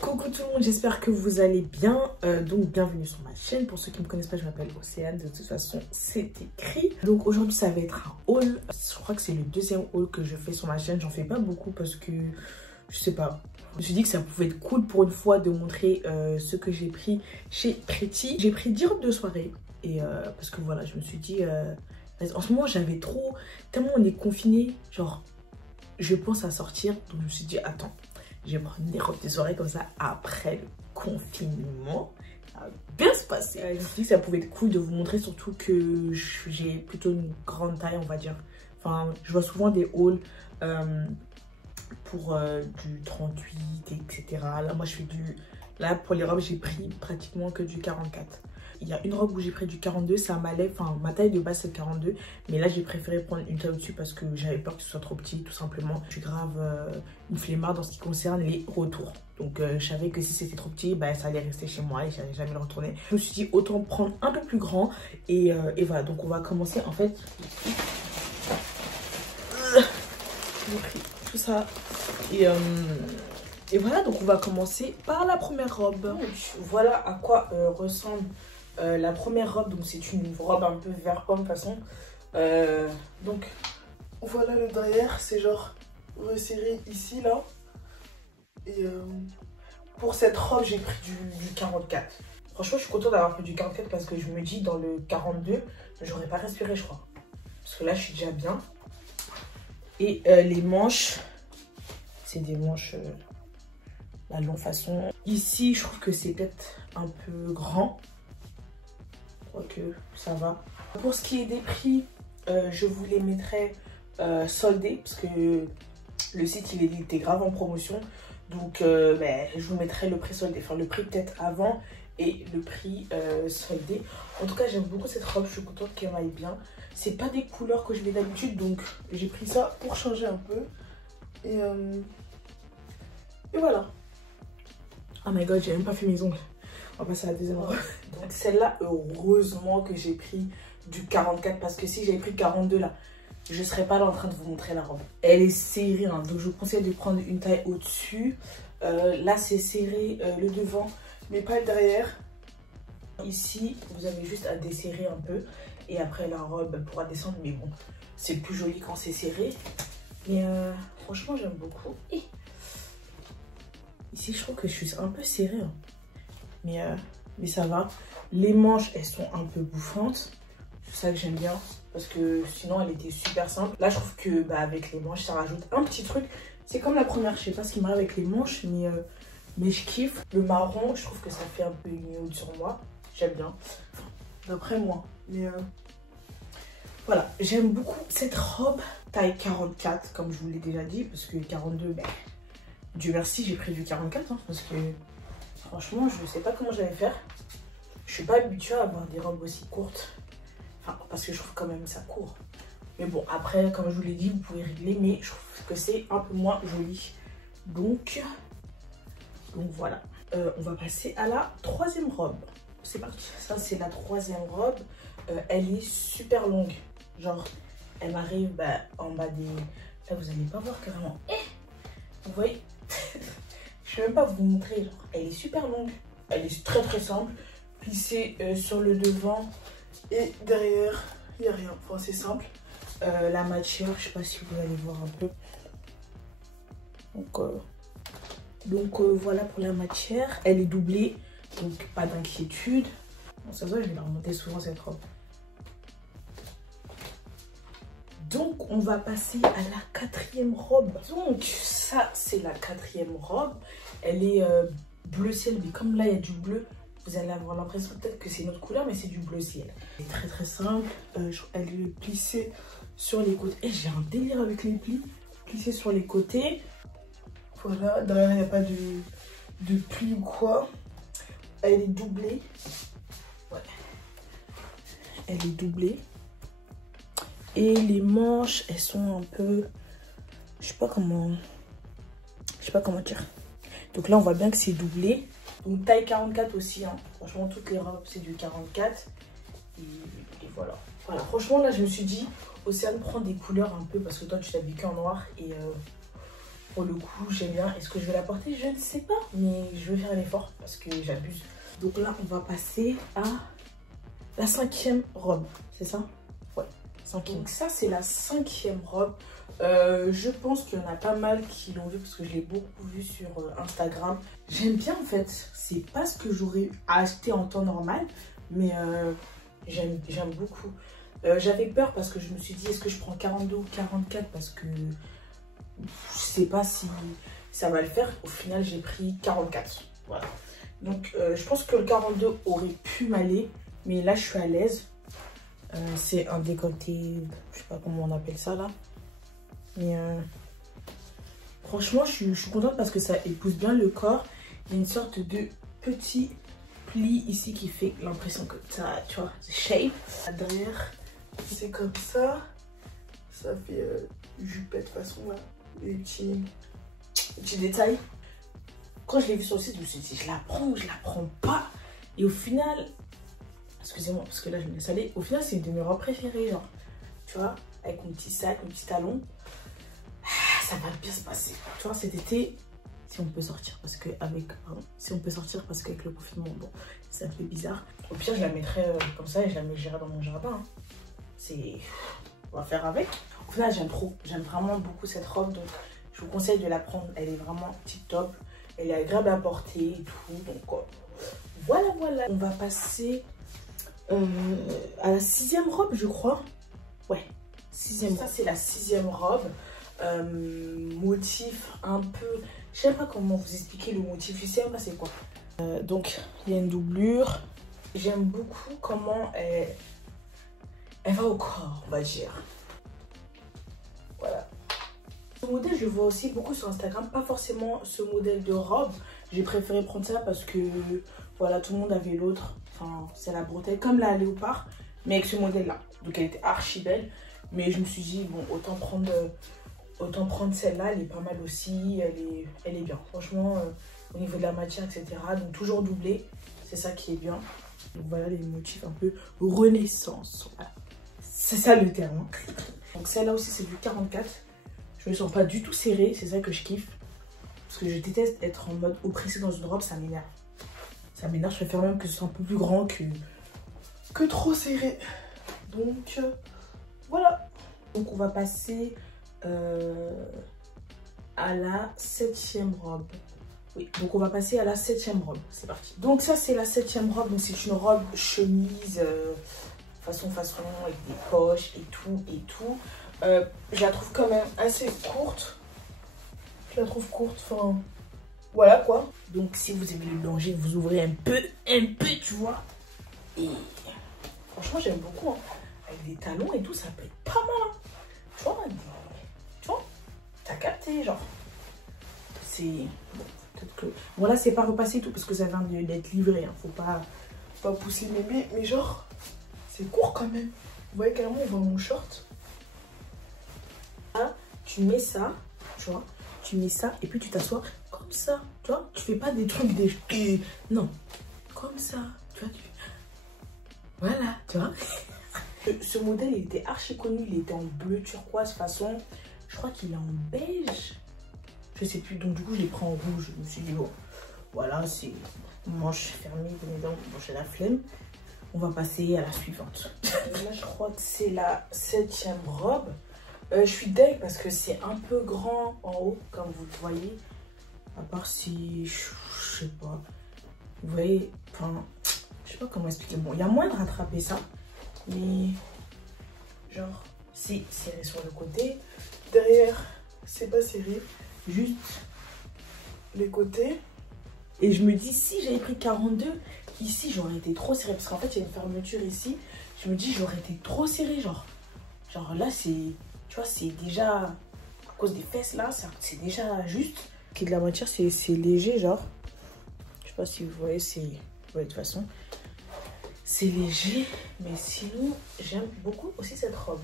Coucou tout le monde, j'espère que vous allez bien. Donc bienvenue sur ma chaîne. Pour ceux qui ne me connaissent pas, je m'appelle Océane. De toute façon, c'est écrit. Donc aujourd'hui, ça va être un haul. Je crois que c'est le deuxième haul que je fais sur ma chaîne. J'en fais pas beaucoup parce que je sais pas. Je me suis dit que ça pouvait être cool pour une fois de montrer ce que j'ai pris chez Pretty. J'ai pris 10 robes de soirée. Et parce que voilà, je me suis dit... en ce moment, j'avais trop... Tellement on est confiné, genre... Je pense à sortir. Donc je me suis dit, attends, je vais prendre des robes de soirée comme ça après le confinement. Ça va bien se passer. Je me suis dit que ça pouvait être cool de vous montrer, surtout que j'ai plutôt une grande taille, on va dire. Enfin, je vois souvent des hauls pour du 38, etc. Là, moi, je fais du... Là, pour les robes, j'ai pris pratiquement que du 44. Il y a une robe où j'ai pris du 42, ça m'allait, enfin ma taille de base c'est 42. Mais là j'ai préféré prendre une taille au-dessus parce que j'avais peur que ce soit trop petit, tout simplement. Je suis grave une flemmarde dans ce qui concerne les retours. Donc je savais que si c'était trop petit, bah, ça allait rester chez moi et j'allais jamais le retourner. Je me suis dit autant prendre un peu plus grand et voilà, donc on va commencer en fait. J'ai pris tout ça et voilà, donc on va commencer par la première robe. Donc, voilà à quoi ressemble la première robe. Donc c'est une robe un peu vert pomme de toute façon. Donc voilà le derrière, c'est genre resserré ici là. Et pour cette robe j'ai pris du 44. Franchement je suis contente d'avoir pris du 44 parce que je me dis dans le 42 j'aurais pas respiré je crois. Parce que là je suis déjà bien. Et les manches, c'est des manches la longue façon. Ici je trouve que c'est peut-être un peu grand. Que ça va. Pour ce qui est des prix, je vous les mettrai soldés parce que le site il était grave en promotion. Donc je vous mettrai le prix soldé, enfin le prix peut-être avant et le prix soldé. En tout cas j'aime beaucoup cette robe, je suis contente qu'elle m'aille bien. C'est pas des couleurs que je mets d'habitude, donc j'ai pris ça pour changer un peu. Et voilà. Oh my god, j'ai même pas fait mes ongles. On va passer à la deuxième robe. Donc celle-là, heureusement que j'ai pris du 44 parce que si j'avais pris 42 là, je serais pas là en train de vous montrer la robe. Elle est serrée, hein, donc je vous conseille de prendre une taille au-dessus. Là c'est serré le devant, mais pas le derrière. Ici, vous avez juste à desserrer un peu et après la robe pourra descendre, mais bon, c'est plus joli quand c'est serré. Mais franchement, j'aime beaucoup. Et ici, je trouve que je suis un peu serrée. Hein. Mais ça va. Les manches, elles sont un peu bouffantes. C'est ça que j'aime bien. Parce que sinon, elle était super simple. Là, je trouve que avec les manches, ça rajoute un petit truc. C'est comme la première. Je sais pas ce qui m'arrive avec les manches, mais je kiffe. Le marron, je trouve que ça fait un peu nude sur moi. J'aime bien. D'après moi. Mais voilà. J'aime beaucoup cette robe taille 44, comme je vous l'ai déjà dit. Parce que 42, Dieu merci, j'ai pris du 44. Hein, parce que... Franchement, je ne sais pas comment j'allais faire. Je suis pas habituée à avoir des robes aussi courtes. Enfin, parce que je trouve quand même ça court. Mais bon, après, comme je vous l'ai dit, vous pouvez régler. Mais je trouve que c'est un peu moins joli. Donc voilà. On va passer à la troisième robe. C'est parti. Ça, c'est la troisième robe. Elle est super longue. Genre, elle m'arrive en bas des... Là, vous n'allez pas voir carrément. Vous voyez. Je ne vais même pas vous montrer, genre, elle est super longue, elle est très très simple, plissée sur le devant et derrière, il n'y a rien, enfin c'est simple. La matière, je ne sais pas si vous allez voir un peu. Donc voilà pour la matière, elle est doublée, donc pas d'inquiétude. Bon, ça se voit, je vais la remonter souvent cette robe. Donc, on va passer à la quatrième robe. Donc, ça, c'est la quatrième robe. Elle est bleu ciel, mais comme là, il y a du bleu, vous allez avoir l'impression peut-être que c'est une autre couleur, mais c'est du bleu ciel. Elle est très, très simple. Elle est plissée sur les côtés. Et j'ai un délire avec les plis. Plissée sur les côtés. Voilà, derrière, il n'y a pas de plis ou quoi. Elle est doublée. Ouais. Elle est doublée. Et les manches, elles sont un peu... Je sais pas comment dire. Donc là, on voit bien que c'est doublé. Donc taille 44 aussi. Hein. Franchement, toutes les robes, c'est du 44. Et voilà. Voilà, franchement, là, je me suis dit... faut aussi prendre des couleurs un peu parce que toi tu t'habilles qu'en noir et pour le coup j'aime bien. Est-ce que je vais la porter? Je ne sais pas, mais je vais faire l'effort parce que j'abuse. Donc là on va passer à la 5e robe, c'est ça? Ouais, 5e. Donc ça c'est la 5e robe. Je pense qu'il y en a pas mal qui l'ont vu parce que je l'ai beaucoup vu sur Instagram. J'aime bien en fait, c'est pas ce que j'aurais acheté en temps normal, mais j'aime beaucoup. J'avais peur parce que je me suis dit est-ce que je prends 42 ou 44 parce que je sais pas si ça va le faire. Au final j'ai pris 44, voilà. Donc je pense que le 42 aurait pu m'aller, mais là je suis à l'aise. C'est un décolleté, je sais pas comment on appelle ça là. Mais franchement, je suis contente parce que ça épouse bien le corps. Il y a une sorte de petit pli ici qui fait l'impression que ça, tu vois, c'est shape. Derrière, c'est comme ça. Ça fait jupette façon là. Des petits détails. Quand je l'ai vu sur le site, je me suis dit, je la prends ou je la prends pas. Et au final, excusez-moi parce que là je me laisse aller. Au final, c'est une de mes robes préférées, genre, tu vois, avec mon petit sac, mon petit talon. Ça va bien se passer, tu vois, cet été, si on peut sortir parce que avec, si on peut sortir parce qu'avec le confinement, bon, c'est un peu bizarre. Au pire, je la mettrai comme ça et je la mettrai dans mon jardin. Hein. C'est, on va faire avec. Au final, j'aime vraiment beaucoup cette robe, donc je vous conseille de la prendre. Elle est vraiment tip top, elle est agréable à porter et tout, donc voilà. On va passer à la 6e robe, je crois. Ouais, 6e. Ça, c'est la 6e robe. Motif un peu, je sais pas comment vous expliquer le motif, je sais pas c'est quoi. Donc il y a une doublure. J'aime beaucoup comment elle va au corps, on va dire. Voilà. Ce modèle je le vois aussi beaucoup sur Instagram, pas forcément ce modèle de robe. J'ai préféré prendre ça parce que voilà, tout le monde avait l'autre. Enfin, c'est la bretelle comme la léopard, mais avec ce modèle là. Donc elle était archi belle, mais je me suis dit bon, autant prendre celle-là, elle est pas mal aussi, elle est bien. Franchement, au niveau de la matière, etc. Donc toujours doublée, c'est ça qui est bien. Donc voilà les motifs un peu renaissance. Voilà. C'est ça le terme. Hein. Donc celle-là aussi, c'est du 44. Je me sens pas du tout serrée, c'est ça que je kiffe. Parce que je déteste être en mode oppressée dans une robe, ça m'énerve. Ça m'énerve, je préfère même que ce soit un peu plus grand que trop serré. Donc voilà. Donc on va passer à la 7e robe. Oui, donc on va passer à la 7e robe. C'est parti. Donc ça c'est la 7e robe. Donc c'est une robe chemise façon avec des poches et tout. Je la trouve quand même assez courte. Je la trouve courte. Enfin, voilà quoi. Donc si vous aimez le danger, vous ouvrez un peu, tu vois. Et franchement j'aime beaucoup. Hein. Avec des talons et tout, ça peut être pas mal. Hein. Tu vois, t'as capté, genre. C'est... Bon, peut-être que... Bon, là, c'est pas repassé et tout, parce que ça vient d'être livré. Hein. Faut pas pousser mémé, mais genre, c'est court quand même. Vous voyez, carrément, on voit mon short. Là, tu mets ça, tu vois. Tu mets ça, et puis tu t'assois comme ça, tu vois. Tu fais pas des trucs, non, comme ça, tu vois. Voilà, tu vois. Ce modèle, il était archi connu, il était en bleu turquoise façon, je crois qu'il est en beige, je sais plus, donc du coup je l'ai pris en rouge, je me suis dit bon, voilà, c'est manche fermée, bon, j'ai la flemme, on va passer à la suivante. Là je crois que c'est la 7e robe, je suis deg parce que c'est un peu grand en haut, comme vous le voyez, à part si, je sais pas, vous voyez, enfin, je sais pas comment expliquer, bon, il y a moyen de rattraper ça. Mais genre c'est serré sur le côté, derrière c'est pas serré, juste les côtés. Et je me dis si j'avais pris 42 ici j'aurais été trop serré parce qu'en fait il y a une fermeture ici. Je me dis j'aurais été trop serré, genre là c'est, tu vois, c'est déjà à cause des fesses là, c'est déjà juste. Qui de la matière c'est léger, genre je sais pas si vous voyez, c'est, ouais, de toute façon c'est léger, mais sinon j'aime beaucoup aussi cette robe.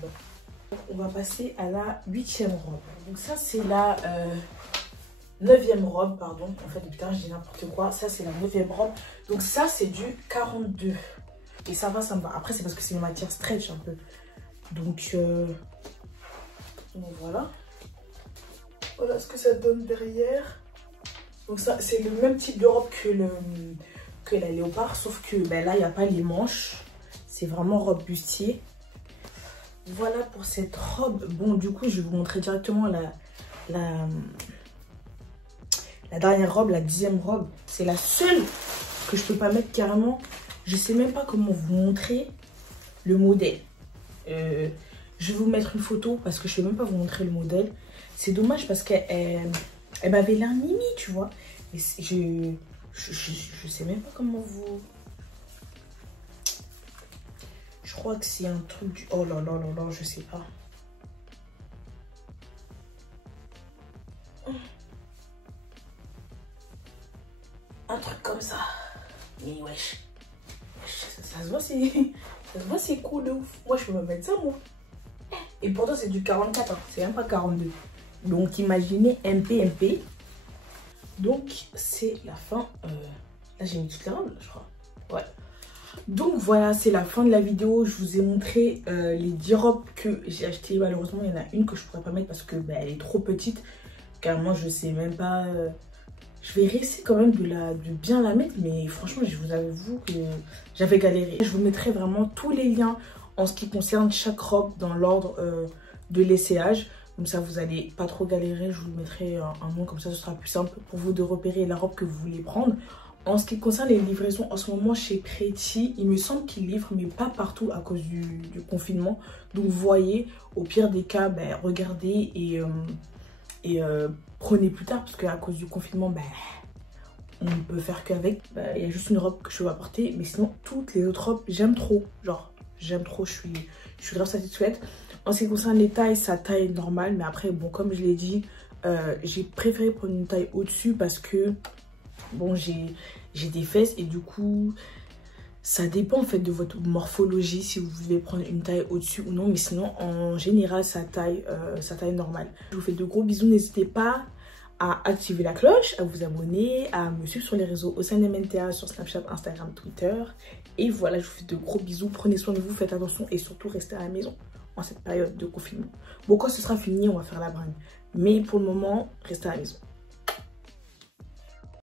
On va passer à la 8e robe. Donc ça c'est la 9e robe, pardon. En fait depuis tard je dis n'importe quoi. Ça c'est la 9e robe. Donc ça c'est du 42. Et ça me va. Après c'est parce que c'est une matière stretch un peu. Donc Donc voilà. Voilà ce que ça donne derrière. Donc ça, c'est le même type de robe que la léopard, sauf que ben là, il n'y a pas les manches. C'est vraiment robe bustier. Voilà pour cette robe. Bon, du coup, je vais vous montrer directement la dernière robe, la 10e robe. C'est la seule que je peux pas mettre carrément. Je sais même pas comment vous montrer le modèle. Je vais vous mettre une photo parce que je ne vais même pas vous montrer le modèle. C'est dommage parce qu'elle m'avait l'air mimi, tu vois. Mais je sais même pas comment vous... Je crois que c'est un truc du... Oh là là là là, je sais pas. Un truc comme ça. Mais wesh. Ça se voit, c'est cool de ouf. Moi, je peux me mettre ça, moi. Et pourtant, c'est du 44, hein. C'est même pas 42. Donc, imaginez MP. Donc, c'est la fin. Là, j'ai mis toute la robe, je crois. Ouais. Donc, voilà, c'est la fin de la vidéo. Je vous ai montré les 10 robes que j'ai achetées. Malheureusement, il y en a une que je pourrais pas mettre parce que bah, elle est trop petite. Car moi, je sais même pas... Je vais essayer quand même de bien la mettre. Mais franchement, je vous avoue que j'avais galéré. Je vous mettrai vraiment tous les liens en ce qui concerne chaque robe dans l'ordre de l'essayage. Comme ça, vous n'allez pas trop galérer. Je vous mettrai un nom, comme ça, ce sera plus simple pour vous de repérer la robe que vous voulez prendre. En ce qui concerne les livraisons, en ce moment, chez Pretty, il me semble qu'ils livrent, mais pas partout à cause du confinement. Donc, vous voyez, au pire des cas, ben, regardez et prenez plus tard. Parce qu'à cause du confinement, ben, on ne peut faire qu'avec. Ben, il y a juste une robe que je vais apporter. Mais sinon, toutes les autres robes, j'aime trop. Genre, j'aime trop, je suis grave satisfaite. En ce qui concerne les tailles, sa taille normale. Mais après, bon, comme je l'ai dit, j'ai préféré prendre une taille au-dessus parce que, bon, j'ai des fesses. Et du coup, ça dépend en fait de votre morphologie si vous voulez prendre une taille au-dessus ou non. Mais sinon, en général, sa taille normale. Je vous fais de gros bisous. N'hésitez pas à activer la cloche, à vous abonner, à me suivre sur les réseaux OSANMNTA, sur Snapchat, Instagram, Twitter. Et voilà, je vous fais de gros bisous. Prenez soin de vous, faites attention et surtout restez à la maison en cette période de confinement. Bon, quand ce sera fini, on va faire la bringue. Mais pour le moment, restez à la maison.